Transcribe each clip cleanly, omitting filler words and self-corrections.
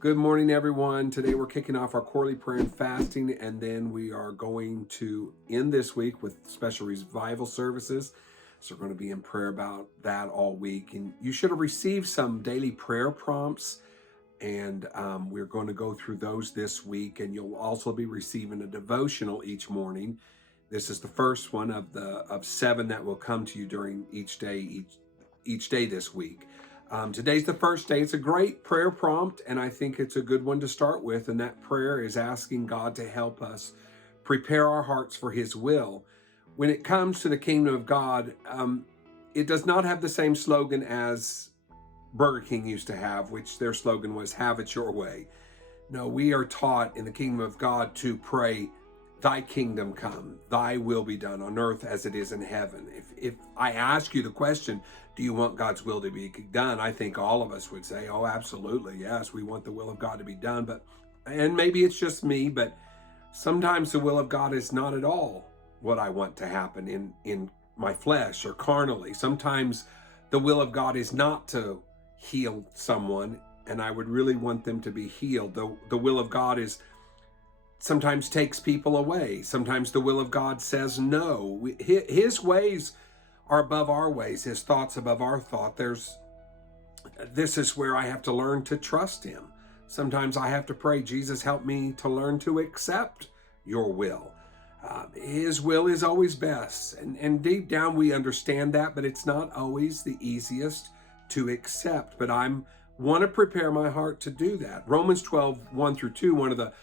Good morning, everyone. Today we're kicking off our quarterly prayer and fasting, and then we are going to end this week with special revival services. So we're going to be in prayer about that all week. And you should have received some daily prayer prompts, and we're going to go through those this week. And you'll also be receiving a devotional each morning. This is the first one of 7 that will come to you during each day this week. Today's the first day. It's a great prayer prompt, and I think it's a good one to start with. And that prayer is asking God to help us prepare our hearts for His will. When it comes to the kingdom of God, it does not have the same slogan as Burger King used to have, which their slogan was, "Have it your way." No, we are taught in the kingdom of God to pray, "Thy kingdom come, thy will be done on earth as it is in heaven." If I ask you the question, do you want God's will to be done? I think all of us would say, oh, absolutely, yes, we want the will of God to be done. And maybe it's just me, but sometimes the will of God is not at all what I want to happen in my flesh or carnally. Sometimes the will of God is not to heal someone, and I would really want them to be healed. The will of God is sometimes takes people away. Sometimes the will of God says no. His ways are above our ways, His thoughts above our thought. This is where I have to learn to trust Him. Sometimes I have to pray, Jesus, help me to learn to accept your will. His will is always best. And deep down we understand that, but it's not always the easiest to accept. But I want to prepare my heart to do that. Romans 12, 1 through 2, one of the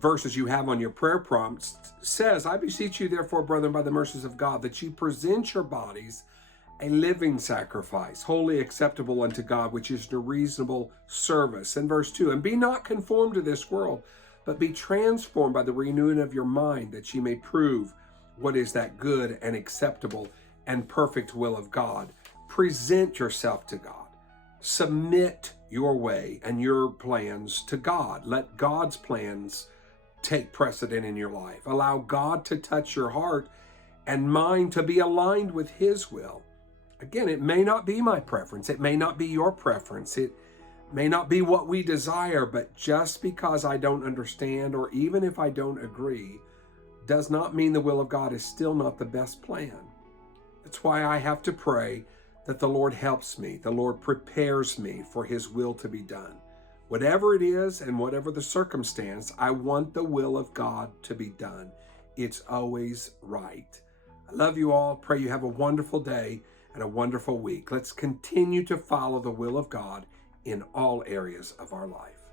verses you have on your prayer prompts says, "I beseech you therefore, brethren, by the mercies of God, that you present your bodies a living sacrifice, wholly acceptable unto God, which is the reasonable service." In verse 2, "And be not conformed to this world, but be transformed by the renewing of your mind, that ye may prove what is that good and acceptable and perfect will of God." Present yourself to God. Submit your way and your plans to God. Let God's plans take precedent in your life. Allow God to touch your heart and mind to be aligned with His will. Again, it may not be my preference. It may not be your preference. It may not be what we desire, but just because I don't understand, or even if I don't agree, does not mean the will of God is still not the best plan. That's why I have to pray that the Lord helps me. The Lord prepares me for His will to be done. Whatever it is and whatever the circumstance, I want the will of God to be done. It's always right. I love you all. Pray you have a wonderful day and a wonderful week. Let's continue to follow the will of God in all areas of our life.